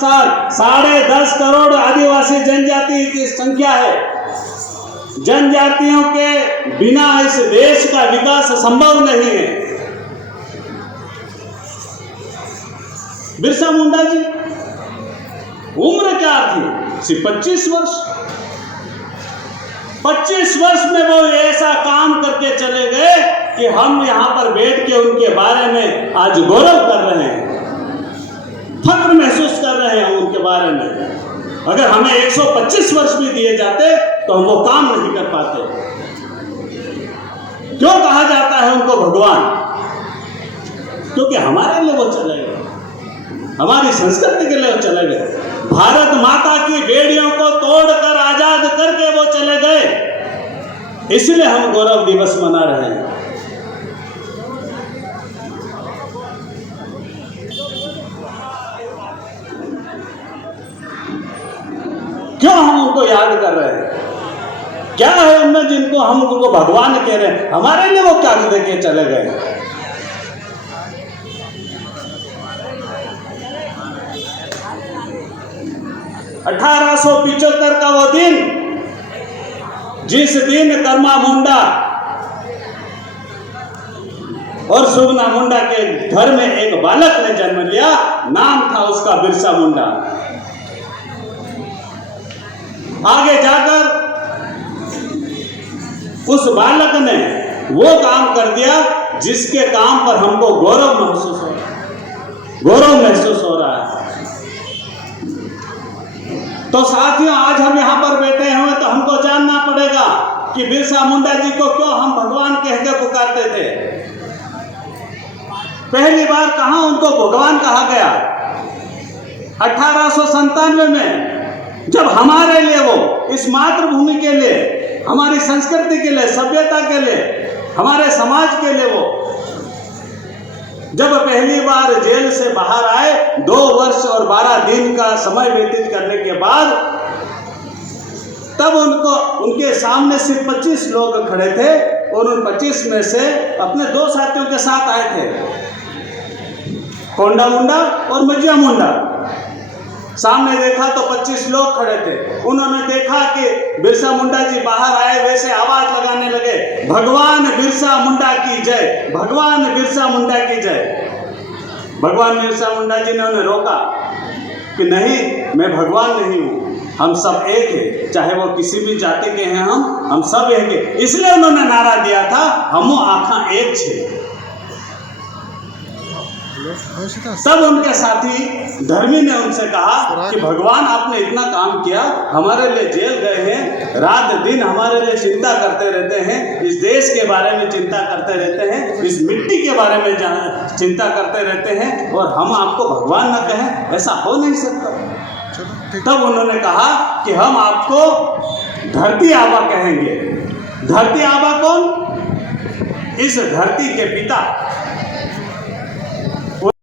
साल 10.5 करोड़ आदिवासी जनजाति की संख्या है। जनजातियों के बिना इस देश का विकास संभव नहीं है। बिरसा मुंडा जी उम्र क्या थी? सिर्फ 25 वर्ष। 25 वर्ष में वो ऐसा काम करके चले गए कि हम यहाँ पर बैठ के उनके बारे में आज गौरव कर रहे हैं, फख्र महसूस कर रहे हैं उनके बारे में। अगर हमें 125 वर्ष भी दिए जाते तो हम वो काम नहीं कर पाते। क्यों कहा जाता है उनको भगवान? क्योंकि हमारे लिए वो चले गए, हमारी संस्कृति के लिए वो चले गए, भारत माता की बेड़ियों को तोड़कर आजाद करके वो चले गए। इसलिए हम गौरव दिवस मना रहे हैं। क्यों हम उनको याद कर रहे हैं? क्या है उनमें जिनको हम उनको भगवान कह रहे हैं? हमारे लिए वो क्या दे के चले गए? $1875 का वो दिन, जिस दिन कर्मा मुंडा और सुगना मुंडा के घर में एक बालक ने जन्म लिया, नाम था उसका बिरसा मुंडा। आगे जाकर उस बालक ने वो काम कर दिया जिसके काम पर हमको गौरव महसूस हो रहा है। तो साथियों, आज हम यहाँ पर बैठे हुए तो हमको जानना पड़ेगा कि बिरसा मुंडा जी को क्यों हम भगवान कह के पुकारते थे। पहली बार कहाँ उनको भगवान कहा गया? 1897 में, जब हमारे लिए वो इस मातृभूमि के लिए, हमारी संस्कृति के लिए, सभ्यता के लिए, हमारे समाज के लिए वो जब पहली बार जेल से बाहर आए, 2 वर्ष और 12 दिन का समय व्यतीत करने के बाद, तब उनके सामने सिर्फ 25 लोग खड़े थे और उन 25 में से अपने 2 साथियों के साथ आए थे, कोंडा मुंडा और मजिया मुंडा। सामने देखा तो 25 लोग खड़े थे। उन्होंने देखा कि बिरसा मुंडा जी बाहर आए, वैसे आवाज लगाने लगे, भगवान बिरसा मुंडा की जय, भगवान बिरसा मुंडा की जय। भगवान बिरसा मुंडा जी ने उन्हें रोका कि नहीं, मैं भगवान नहीं हूँ, हम सब एक है, चाहे वो किसी भी जाति के हैं, हम सब एक है। इसलिए उन्होंने नारा दिया था, हमो आखा एक छे। तब उनके साथी धर्मी ने उनसे कहा कि भगवान, आपने इतना काम किया, हमारे लिए जेल गए हैं, रात दिन हमारे लिए चिंता करते रहते हैं, इस देश के बारे में चिंता करते रहते हैं, इस मिट्टी के बारे में चिंता करते रहते हैं, और हम आपको भगवान न कहें, ऐसा हो नहीं सकता। तब उन्होंने कहा कि हम आपको धरती आबा कहेंगे। धरती आबा कौन? इस धरती के पिता,